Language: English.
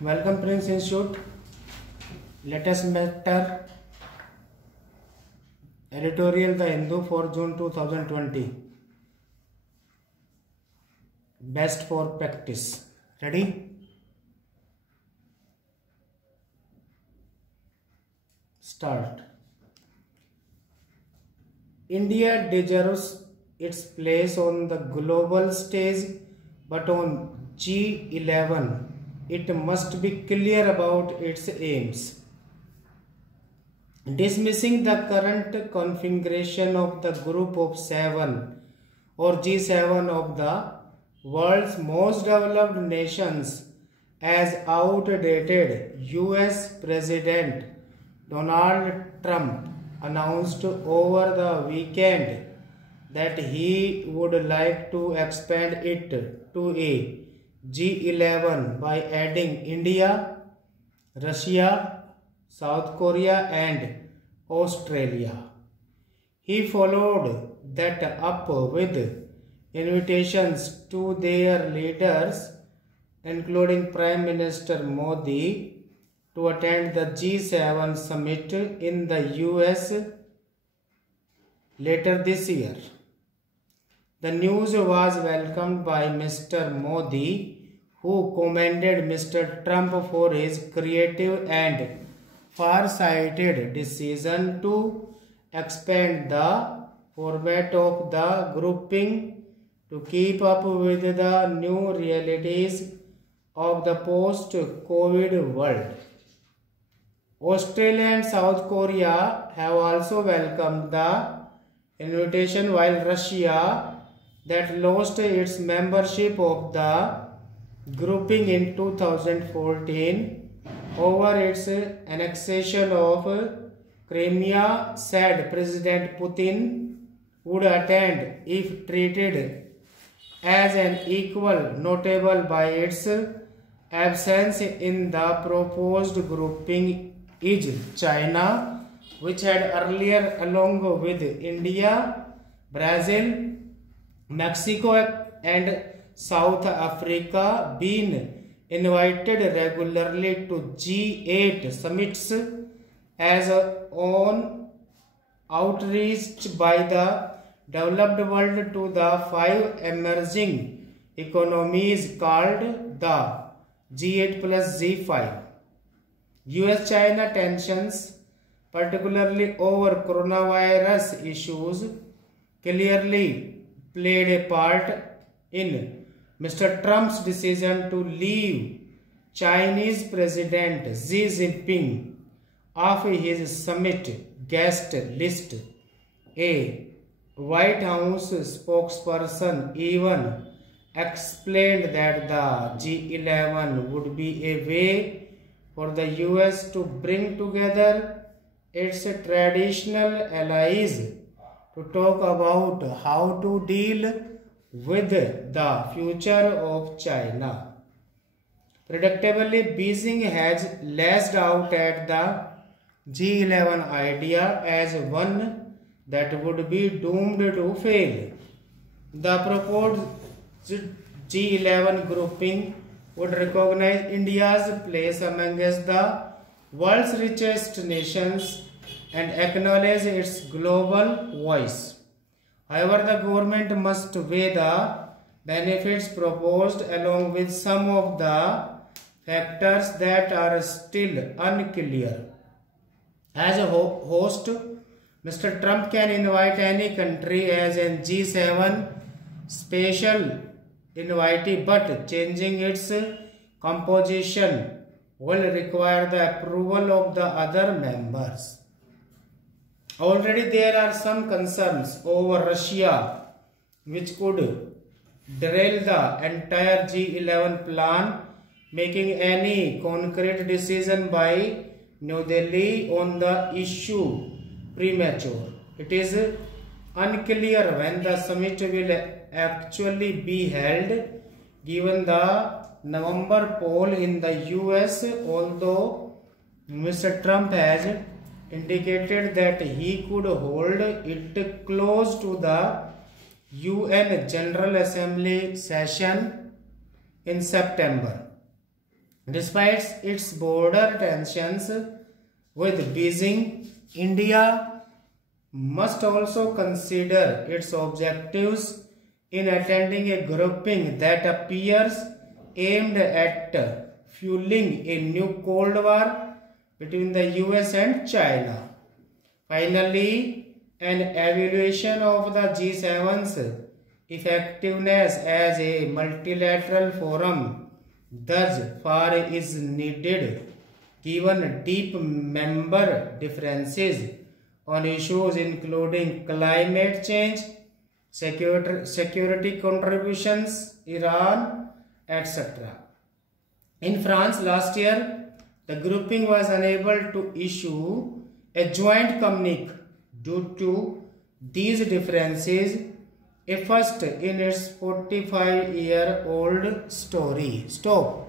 Welcome Prince Institute. Latest matter editorial The Hindu for June 2020. Best for practice. Ready? Start. India deserves its place on the global stage, but on G11 it must be clear about its aims. Dismissing the current configuration of the Group of Seven or G7 of the world's most developed nations as outdated, US President Donald Trump announced over the weekend that he would like to expand it to a G11 by adding India, Russia, South Korea and Australia. He followed that up with invitations to their leaders, including Prime Minister Modi, to attend the G7 summit in the US later this year. The news was welcomed by Mr. Modi, who commended Mr. Trump for his creative and far-sighted decision to expand the format of the grouping to keep up with the new realities of the post-COVID world. Australia and South Korea have also welcomed the invitation, while Russia, that lost its membership of the grouping in 2014 over its annexation of Crimea, said President Putin would attend if treated as an equal, notable by its absence in the proposed grouping is China, which had earlier, along with India, Brazil, Mexico and South Africa, been invited regularly to G8 summits as on outreach by the developed world to the 5 emerging economies called the G8 plus G5. US-China tensions, particularly over coronavirus issues, clearly played a part in Mr. Trump's decision to leave Chinese President Xi Jinping off his summit guest list. A White House spokesperson even explained that the G11 would be a way for the US to bring together its traditional allies to talk about how to deal with the future of China. Predictably, Beijing has lashed out at the G11 idea as one that would be doomed to fail. The proposed G11 grouping would recognize India's place amongst the world's richest nations and acknowledge its global voice. However, the government must weigh the benefits proposed along with some of the factors that are still unclear. As a host, Mr. Trump can invite any country as a G7 special invitee, but changing its composition will require the approval of the other members. Already there are some concerns over Russia, which could derail the entire G11 plan, making any concrete decision by New Delhi on the issue premature. It is unclear when the summit will actually be held, given the November poll in the US, although Mr. Trump has indicated that he could hold it close to the UN General Assembly session in September. Despite its border tensions with Beijing, India must also consider its objectives in attending a grouping that appears aimed at fueling a new Cold War between the US and China. Finally, an evaluation of the G7's effectiveness as a multilateral forum thus far is needed, given deep member differences on issues including climate change, security contributions, Iran, etc. In France last year, the grouping was unable to issue a joint communique due to these differences, a first in its 45-year-old story. Stop.